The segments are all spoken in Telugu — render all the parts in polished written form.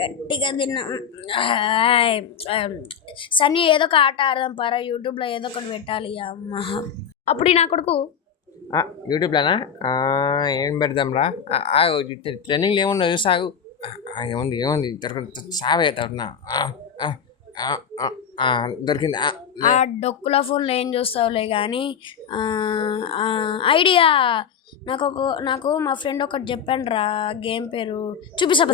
గట్టిగా తిన్నాం. సన్నీ ఏదో ఒక ఆట ఆడదాం పరా, యూట్యూబ్లో ఏదో ఒకటి పెట్టాలి అమ్మ. అప్పుడు నా కొడుకు యూట్యూబ్లోనా ఏం పెడదాం రా? ట్రెండింగ్లో ఏమన్నా చూసాగు. ఏముంది సావే తడున్నా దొరికింది. ఆ డొక్కుల ఫోన్లో ఏం చూస్తావులే కానీ ఐడియా నాకు మా ఫ్రెండ్ ఒకటి చెప్పాను రా, గేమ్ పేరు చూపిస్తా.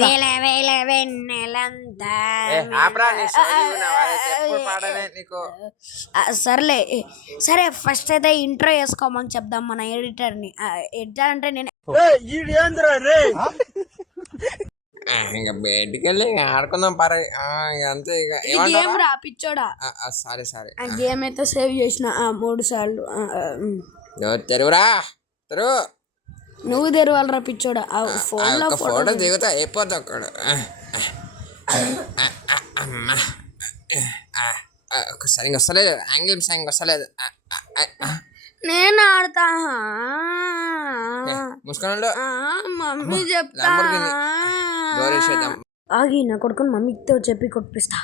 సర్లే సరే, ఫస్ట్ అయితే ఇంట్రో వేసుకోమని చెప్దాం మన ఎడిటర్ని. ఎడిటర్ అంటే నేను ఇంకా బయటికి వెళ్ళి ఆడుకుందాం పర అంతే. ఇక గేమ్ రా పిచ్చోడా. సరే ఆ గేమ్ అయితే సేవ్ చేసిన 3 సార్లు. తెరువురా తెరువు. నువ్వు తెరవాలరా పిచ్చోడా. ఫోటో దిగుతా అయిపోతా అక్కడ. సరిగ్గా వస్తలేదు, యాంగిల్ సరిగ్గా వస్తలేదు. నేను ఆడతా. ముసుకొని మమ్మీ చెప్తా. ఆగి నా కొడుకుని మమ్మీతో చెప్పి కొట్టిస్తా.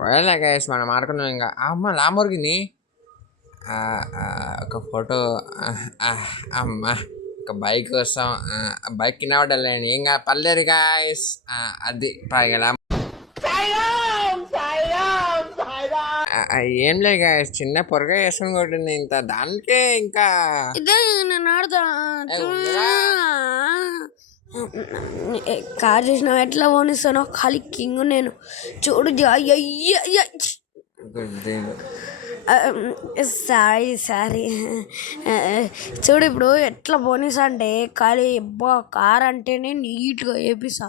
పోయలే గైస్, మనం ఆడుకున్నాం. ఇంకా అమ్మ లాంబోర్గిని ఒక ఫోటో. అమ్మ ఒక బైక్ వస్తాం. బైక్ కింద పడ్డలేండి, ఇంకా పర్లేదు గైస్. అది ఏం లే గైస్, చిన్న పొరగా వేసుకుని కొట్టింది ఇంత దానికే. ఇంకా ఇదే నేను ఆడతా. కార్ చేసినావు ఎట్లా పోనిస్తానో, ఖాళీ కింగ్ నేను. చూడు సారీ చూడు ఇప్పుడు ఎట్లా పోనిసా అంటే, ఖాళీ అబ్బా కార్ అంటేనే నీట్గా వేపిస్తా.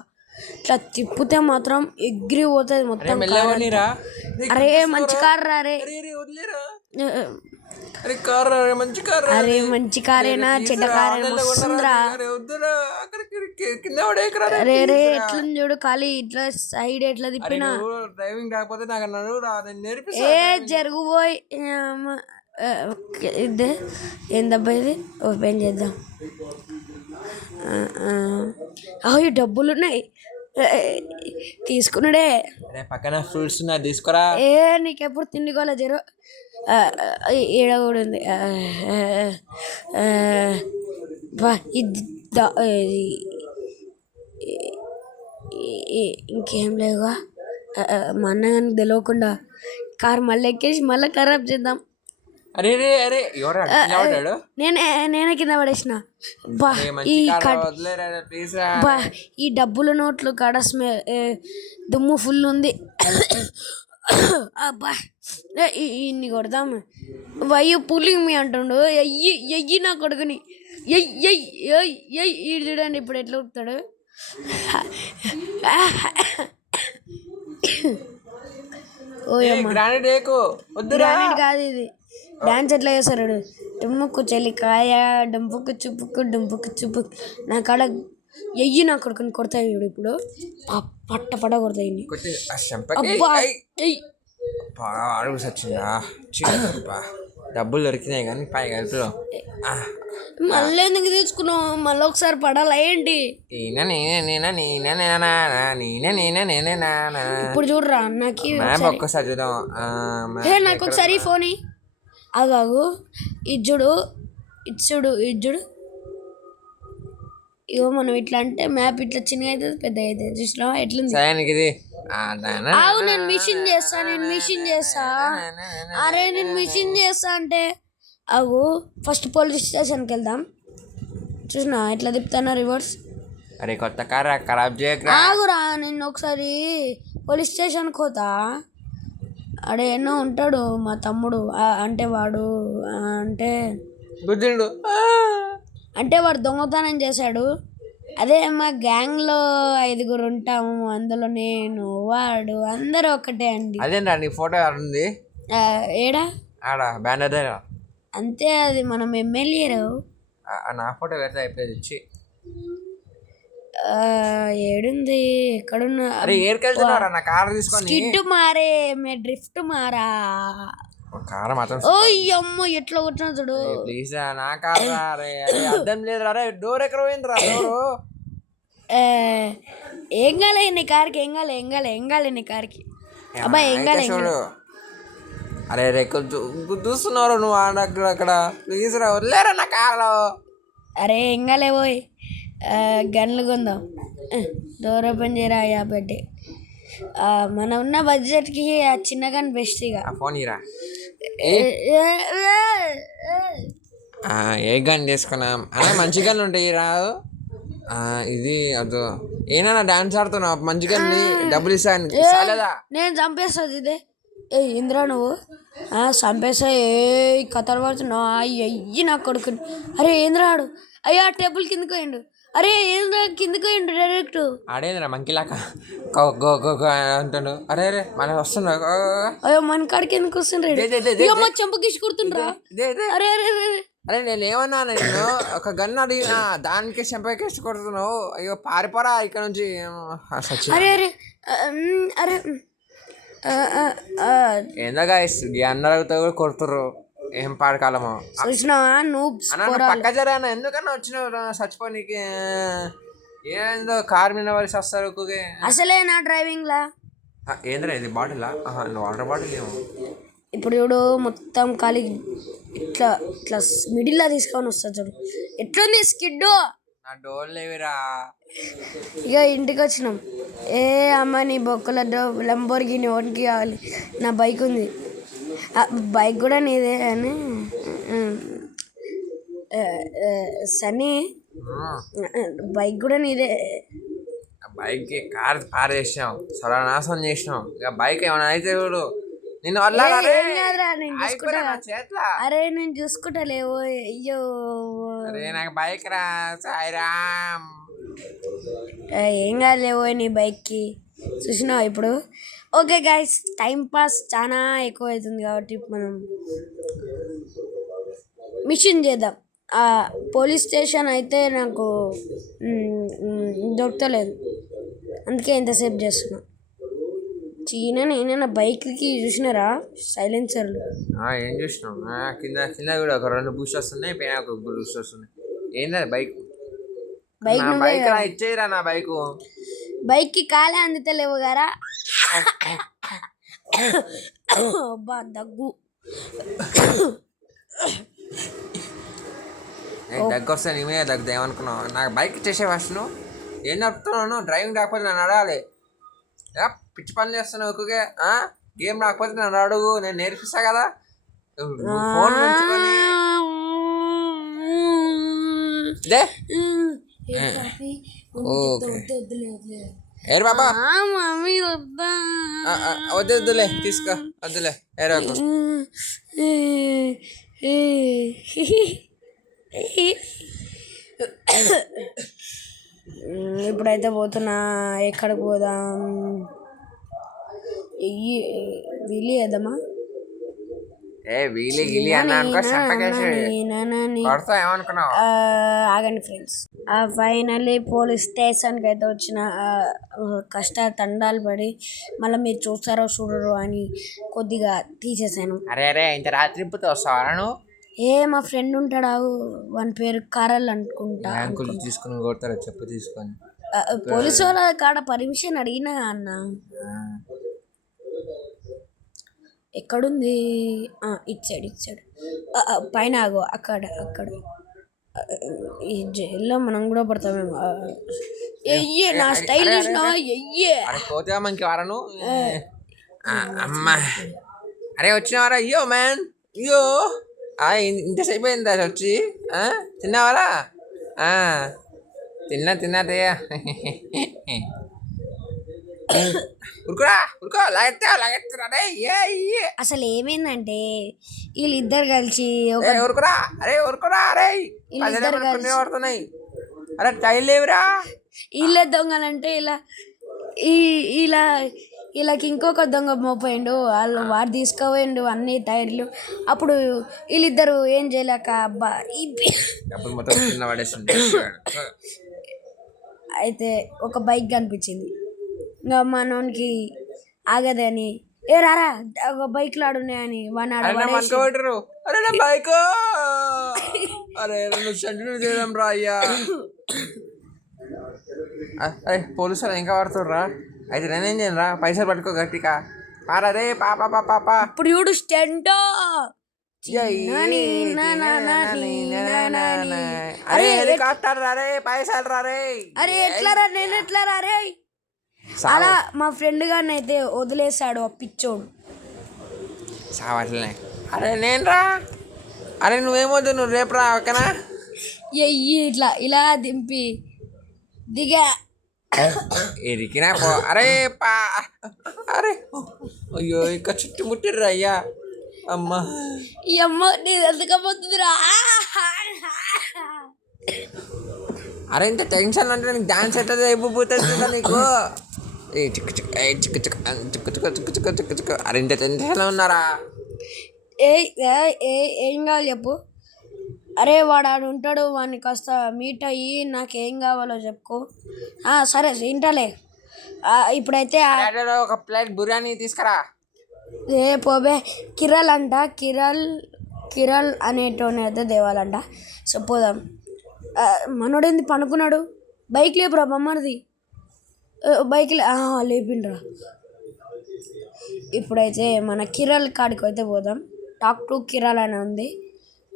ఇట్లా తిప్పితే మాత్రం ఎగిరి పోతుంది మొత్తం. అరే మంచి కార్ రా. అరే మంచి కారేనా చెడ్డ కారేనా వస్తుందిరా. అరే ఎట్లా చూడు, ఖాళీ ఇట్లా సైడ్ ఎట్లా తిప్పినా. డ్రైవింగ్ రాకపోతే నాకు ఏ జరుగుపోయి ఇదే ఏందబ్బా ఇది, ఓపెన్ చేద్దాం. అయ్యో డబ్బులు ఉన్నాయి, తీసుకున్నాడే. పక్కన ఫ్రూట్స్ తీసుకురా. నీకెప్పుడు తిండికోలే జరు. ఈడ కూడా ఉంది. ఇంకేం లేవుగా. మా అన్నగానికి తెలియకుండా కారు మళ్ళీ ఎక్కేసి మళ్ళీ ఖరాబ్ చేద్దాం. నేనే కింద పడేసిన. ఈ డబ్బుల నోట్లు కాడ దుమ్ము ఫుల్ ఉంది. అబ్బా ఇన్ని కొడదాము. వయ్యు పులింగ్ మీ అంటుండు. ఎయ్యి నా కొడుకుని ఈడు చూడండి ఇప్పుడు ఎట్లా ఉడుతాడు. గ్రానైట్ కాదు ఇది. డాన్స్ ఎట్లా చేస్తారు, డుమ్ముకు చెల్లికాయ డుంపుకు చుప్పుకు డుంపుకు చుప్పు. నా కాడ ఎయ్యి నా కొడుకుని కొడతాయి చూడు ఇప్పుడు, పట్ట కొడతాయి. అడుగు సచ్చిందా, డబ్బులు దొరికినాయి కానీ పై గల్పులో. మళ్ళీ ఎందుకు తీసుకున్నావు, మళ్ళీ ఒకసారి పడాలా ఏంటి? ఇప్పుడు చూడరా నాకు ఒక్కసారి చూద్దాం. నాకు ఒకసారి ఫోన్ అగాగు. ఇచ్చుడు ఇగో మనం ఇట్లా అంటే మ్యాప్ ఇట్లా చిన్నగా అవుతుంది పెద్ద అవుతుంది. చూసినావా ఎట్లుంది? నేను మిషన్ చేస్తా. అరే నేను మిషన్ చేస్తా అంటే అవు ఫస్ట్ పోలీస్ స్టేషన్కి వెళ్దాం. చూసినా ఎట్లా తిప్పుతానా రివర్స్. అరే కొత్త కార్ ఖరాబ్ చేయక ఆగురా, నేను ఒకసారి పోలీస్ స్టేషన్కి పోతా. అడే ఎన్నో ఉంటాడు మా తమ్ముడు. అంటే వాడు అంటే వాడు దొంగతనం చేశాడు. అదే మా గ్యాంగ్లో 5 ఉంటాము, అందులో నేను వాడు అందరూ ఒకటే అండి. అదేంటా నీ ఫోటో ఉంది ఏడా? బ్యానర్ అంతే, అది మనం ఎమ్మెల్యేరు. నా ఫోటో పెడితే అయిపోయింది. ఇచ్చి ఏడుంది ఎక్కడున్నా? స్కిడ్ మారే డ్రిఫ్ట్ మారా. కారం మాత్రం అమ్మ ఎట్లా కొట్టినా చూడు. ప్లీజ్ నా కారు అర్థం లేదు. అరే డోర్ ఎక్కడ పోయింది రా? ఏ, ఏం కాలే నీ కార్కి, ఏం కాలే నీ కార్కి. అబ్బాయి ఏం కాలే, ఏం కాలే. చూడు అరే రే చూస్తున్నారు నువ్వు అక్కడ అక్కడ ప్లీజ్ రా వదిలేరా నా కారులో. అరే ఏం కాలే పోయి గన్లు కొందాం. డోర్ ఓపెన్ చేయరా యాబట్టి. మన ఉన్న బడ్జెట్కి ఆ చిన్న గన్ బెస్ట్ ఇక. ఫోన్ ఇరా. ఏ గన్ చేసుకున్నాం అలా మంచి గన్లు ఉంటాయి రాదు. ఇది అదో ఏనా డాన్స్ ఆడుతున్నావు మంచి గన్ని డబ్బులు ఇస్తా. నేను చంపేస్తుంది ఇదే. ఏ ఇంద్రా నువ్వు చంపేస్తా. ఏ కథలు పడుతున్నావు అయ్యి నా కొడుకు. అరే ఏంద్రాడు అయ్యా టేబుల్ కిందకి పోయిండు. అరే ఏంద్రా కిందకి పోయిండు డైరెక్ట్. ఆడేంద్రా మంకిలాక అంటాడు. అరే అరే మన వస్తున్నా. అయ్యో మన కాడికి ఎందుకు వస్తుండ్రా? అమ్మ చెంపకిసి కుడుతుండ్రా. అరే అరే అరే అరే నేను ఏమన్నా నేను ఒక గన్ అడిగినా దానికి చెంపకేసి కొడుతున్నావు. అయ్యో పారిపోరా ఇక్కడ నుంచి. అరే అరే అరే ఏందో గాయస్ అన్నతో కూడా కొడుతుర్రు. ఏం పాడకాలమో పక్క జరానా ఎందుకన్నా వచ్చినావు చచ్చిపోనీకి. ఏందో కారు మీద వలసి వస్తారు. అసలే నా డ్రైవింగ్ లా ఏంద్రా ఇది బాటిల్ వాటర్ బాటిల్ ఏమో. ఇప్పుడు చూడు మొత్తం ఖాళీ ఇట్లా ఇట్లా మిడిల్లా తీసుకొని వస్తుంది చూడు. ఎట్లుంది స్కిడ్. నా డోర్ లేవిరా. ఇక ఇంటికి వచ్చినాం. ఏ అమ్మ నీ బొక్కల లంబోర్గిని ఓన్కి కావాలి. నా బైక్ ఉంది. బైక్ కూడా నీదే అని సన్నీ బైక్ కూడా నీదే. బైక్ కార్ పారేసినాం సర్వనాశనం చేసినాం. ఇక బైక్ ఏమైనా అయితే చూడు నిన్ను వల్ల. అరే నేను చూసుకుంటా లేవు. అయ్యో అరే నాకు బైక్ రా సాయిరామ్. ఏం కాదులేవో నీ బైక్కి. చూసినావు ఇప్పుడు. ఓకే గైస్ టైం పాస్ చాలా ఎక్కువ అవుతుంది కాబట్టి మనం మిషన్ చేద్దాం. పోలీస్ స్టేషన్ అయితే నాకు దొరకలేదు, అందుకే ఎంతసేపు చేస్తున్నా. నేనైనా బైక్కి చూసినారా సైలెన్సర్లు. ఏం చూసినాం కింద కింద కూడా ఒక 2 బూస్ట్ వస్తున్నాయి, పైన ఒక బూస్ట్ వస్తున్నాయి. ఏంటది బైక్? బైక్ ఇచ్చేయరా నా బైక్. బైక్కి కాలే అందుతలేవు గారా. అబ్బా దగ్గు దగ్గు వస్తే నీ మీద దగ్గు ఏమనుకున్నావు? నాకు బైక్ ఇచ్చేసే ఫస్ట్. నువ్వు ఏం నడుపుతున్నావు? డ్రైవింగ్ రాకపోతే నన్ను అడగాలి. పిచ్చి పనులు చేస్తున్నావు ఎక్కువగా. గేమ్ రాకపోతే నన్ను అడుగు, నేను నేర్పిస్తా కదా. ఫోన్ పెంచుకొని ఏరు బాబా వద్దులే తీసుకో వద్దులే ఏరు. ఇప్పుడైతే పోతున్నా. ఎక్కడికి పోదాం? వీలి వేద్దామా? ఆగండి ఫ్రెండ్స్. ఫైనల్లీ పోలీస్ స్టేషన్కి అయితే వచ్చిన. కష్ట తండాలు పడి మళ్ళీ మీరు చూస్తారో చూడరు అని కొద్దిగా తీసేసాను. అరే అరే ఇంత రాత్రి వస్తావా నువ్వు? మా ఫ్రెండ్ ఉంటాడు, వాని పేరు కారల్ అనుకుంటా. తీసుకుని కొడతారా చెప్పు తీసుకొని? పోలీసు వాళ్ళ కాడ పర్మిషన్ అడిగినా అన్న. ఎక్కడుంది? ఇటు సైడ్ పైన ఆగో అక్కడ ఈ జైల్లో మనం కూడా పడతామేమో. నా స్టైల్ చూసినా మనకి వారను. అమ్మా అరే వచ్చినవారా? అయ్యో మ్యాన్ అయ్యో ఇంతసేపు అయిందా వచ్చి? తిన్నావారా? తిన్నాదయ్యా. అసలు ఏమైందంటే వీళ్ళిద్దరు కలిసి వీళ్ళ దొంగలంటే ఇలా వీళ్ళకి ఇంకొక దొంగ మోపోయిండు. వాడు తీసుకోపోయిండు అన్ని టైర్లు. అప్పుడు వీళ్ళిద్దరు ఏం చేయలేక అయితే ఒక బైక్ కనిపించింది. ఇంకా మనోనికి ఆగదని రారా ఒక బైక్లు ఆడున్నాయని అరే పోలీసులు ఇంకా పడుతుర్రా. అయితే నేనేం చేయను రా, పైసలు పట్టుకో గట్టిగా పారా రే పాప పాప. ఇప్పుడు చూడు స్టెంట్. అరే హెలికాప్టర్ రారే, పైసలు రారే. అరే ఎట్లా రా, నేను ఎట్లా రా రే. అలా మా ఫ్రెండ్ గారిని అయితే వదిలేశాడు ఆ పిచ్చోడు. సావట్లే. అరే నేను రా. అరే నువ్వేమొద్దు, నువ్వు రేపు రా ఓకేనా. ఎయ్యి ఇట్లా ఇలా దింపి దిగా ఎరికినా పో. అరే పా. అరే అయ్యో ఇంకా చుట్టుముట్టిర్రు అయ్యా. అమ్మా ఈ అమ్మ నీ ఎందుకపోతుందిరా. అరే ఇంత టెన్షన్ అంటే నీకు డాన్స్ ఎట్లా అయిపోతుంది నీకు. ఏ చిక్కు చిక్కు ఏ చిక్కు చిక్కు చిక్కు చిక్కు చిక్కు చిక్కు చిక్కు చిక్కు. అరే ఇంత టెన్షన్లో ఉన్నారా. ఏం కావాలి చెప్పు. అరే వాడు ఆడు ఉంటాడు, వాడిని కాస్త మీట్ అయ్యి నాకేం కావాలో చెప్పుకో. సరే ఇంటలే. ఇప్పుడైతే ఒక ప్లేట్ బిర్యానీ తీసుకురా. పోబే. కిరల్ అనేటోని అయితే దేవాలంట. సో పోదాం. మనోడేంది పనుకున్నాడు. బైక్ లేపురా బొమ్మది. బైక్ లేపిండ్రా. ఇప్పుడైతే మన కిరల్ కాడికి అయితే పోదాం. టాక్ టు కిరల్ అని ఉంది.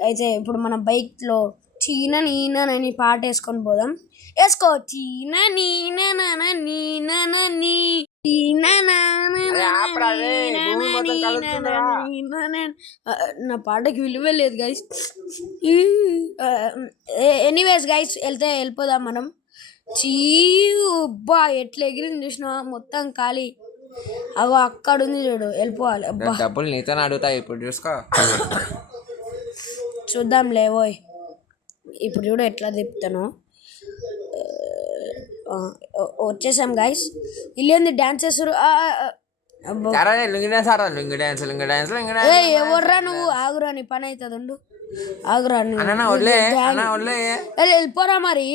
అయితే ఇప్పుడు మన బైక్లో చీన నీనని పాట వేసుకొని పోదాం. వేసుకో చీన నా పాటకి విలువే లేదు గైస్. ఎనీవేస్ గైస్ వెళ్ళిపోదాం మనం. అబ్బా ఎట్లా ఎగిరింది చూసినా, మొత్తం ఖాళీ. అగో అక్కడ ఉంది చూడు, వెళ్ళిపోవాలి. అబ్బా డబ్బులు నీతో అడుగుతాయి ఇప్పుడు చూసుకో. చూద్దాం లేవోయ్. ఇప్పుడు చూడు ఎట్లా తిప్పుతాను. వచ్చేసాం గైస్. ఇల్లేంది డాన్స్ చేస్తారు. ఎవర్రా నువ్వు, ఆగురా నీ పని అవుతుంది. ఉండు ఆగురా. వెళ్ళిపోరా మరి.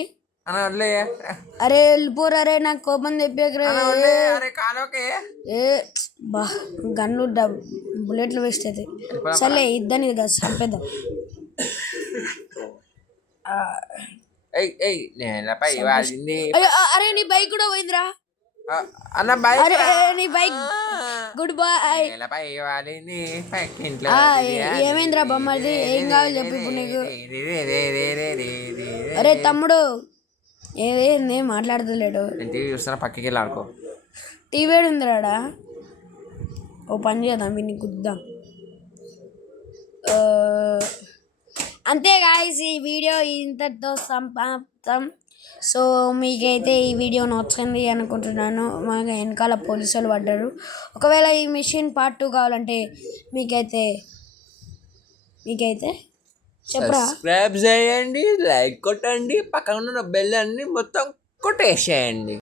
అరే వెళ్ళిపోరా రే, నాకు కోపం తెప్పేకరా. బా గన్లు బుల్లెట్లు వేస్ట్ అవుతాయి. సర్లే ఇద్దని కదా చంపేద్దాం. అరే నీ బైక్ కూడా పోయిందిరా. నీ బైక్ గుడ్ బాయ్. ఏమైందిరా బొమ్మది, ఏం కావాలి చెప్పు ఇప్పుడు నీకు. అరే తమ్ముడు ఏదేంది మాట్లాడతలేడు. టీవీ చూస్తున్నా, పక్కకి వెళ్ళి ఆడుకో. టీవీ ఉందిరాడా. ఓ పని చేద్దాం, వీడిని గుద్దాం. అంతే గాయ్స్, ఈ వీడియో ఇంతటితో సమాప్తం. సో మీకైతే ఈ వీడియో నచ్చింది అనుకుంటున్నాను. మాకు వెనకాల పోలీసులు పడ్డారు. ఒకవేళ ఈ మిషన్ పార్ట్ 2 కావాలంటే మీకైతే చెప్పరా, సబ్స్క్రైబ్ చేయండి, లైక్ కొట్టండి, పక్కన ఉన్న బెల్ అన్ని మొత్తం కొట్టేసేయండి.